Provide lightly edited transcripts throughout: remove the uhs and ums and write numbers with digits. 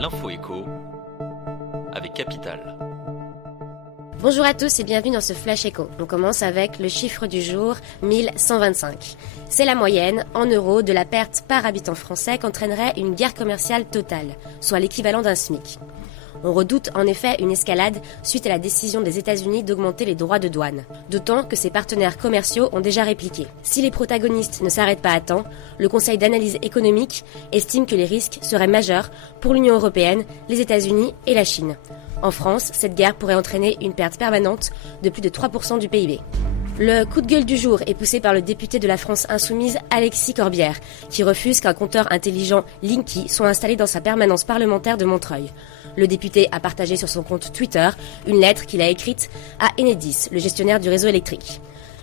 L'info écho avec Capital. Bonjour à tous et bienvenue dans ce Flash Écho. On commence avec le chiffre du jour, 1125. C'est la moyenne, en euros, de la perte par habitant français qu'entraînerait une guerre commerciale totale, soit l'équivalent d'un SMIC. On redoute en effet une escalade suite à la décision des États-Unis d'augmenter les droits de douane. D'autant que ses partenaires commerciaux ont déjà répliqué. Si les protagonistes ne s'arrêtent pas à temps, le Conseil d'analyse économique estime que les risques seraient majeurs pour l'Union européenne, les États-Unis et la Chine. En France, cette guerre pourrait entraîner une perte permanente de plus de 3% du PIB. Le coup de gueule du jour est poussé par le député de la France Insoumise, Alexis Corbière, qui refuse qu'un compteur intelligent Linky soit installé dans sa permanence parlementaire de Montreuil. Le député a partagé sur son compte Twitter une lettre qu'il a écrite à Enedis, le gestionnaire du réseau électrique.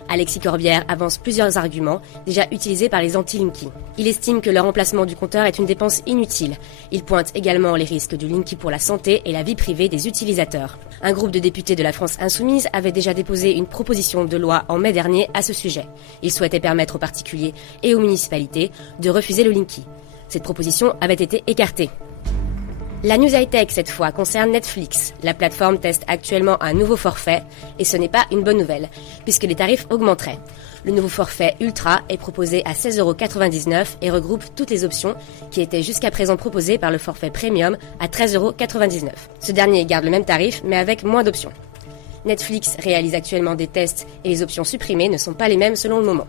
Alexis Corbière avance plusieurs arguments déjà utilisés par les anti-Linky. Il estime que le remplacement du compteur est une dépense inutile. Il pointe également les risques du Linky pour la santé et la vie privée des utilisateurs. Un groupe de députés de la France Insoumise avait déjà déposé une proposition de loi en mai dernier à ce sujet. Il souhaitait permettre aux particuliers et aux municipalités de refuser le Linky. Cette proposition avait été écartée. La news high-tech, cette fois, concerne Netflix. La plateforme teste actuellement un nouveau forfait, et ce n'est pas une bonne nouvelle, puisque les tarifs augmenteraient. Le nouveau forfait Ultra est proposé à 16,99€ et regroupe toutes les options qui étaient jusqu'à présent proposées par le forfait Premium à 13,99€. Ce dernier garde le même tarif, mais avec moins d'options. Netflix réalise actuellement des tests et les options supprimées ne sont pas les mêmes selon le moment.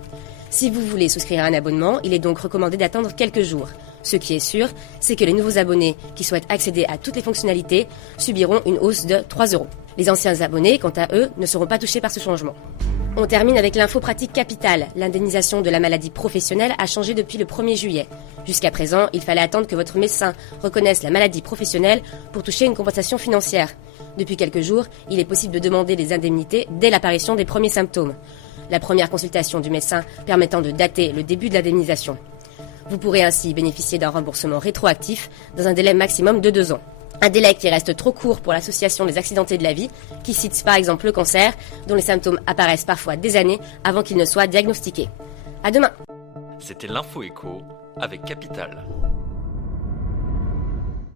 Si vous voulez souscrire à un abonnement, il est donc recommandé d'attendre quelques jours. Ce qui est sûr, c'est que les nouveaux abonnés qui souhaitent accéder à toutes les fonctionnalités subiront une hausse de 3€. Les anciens abonnés, quant à eux, ne seront pas touchés par ce changement. On termine avec l'info pratique capitale. L'indemnisation de la maladie professionnelle a changé depuis le 1er juillet. Jusqu'à présent, il fallait attendre que votre médecin reconnaisse la maladie professionnelle pour toucher une compensation financière. Depuis quelques jours, il est possible de demander des indemnités dès l'apparition des premiers symptômes. La première consultation du médecin permettant de dater le début de l'indemnisation. Vous pourrez ainsi bénéficier d'un remboursement rétroactif dans un délai maximum de 2 ans. Un délai qui reste trop court pour l'Association des accidentés de la vie, qui cite par exemple le cancer, dont les symptômes apparaissent parfois des années avant qu'ils ne soient diagnostiqués. À demain. C'était l'Info écho avec Capital.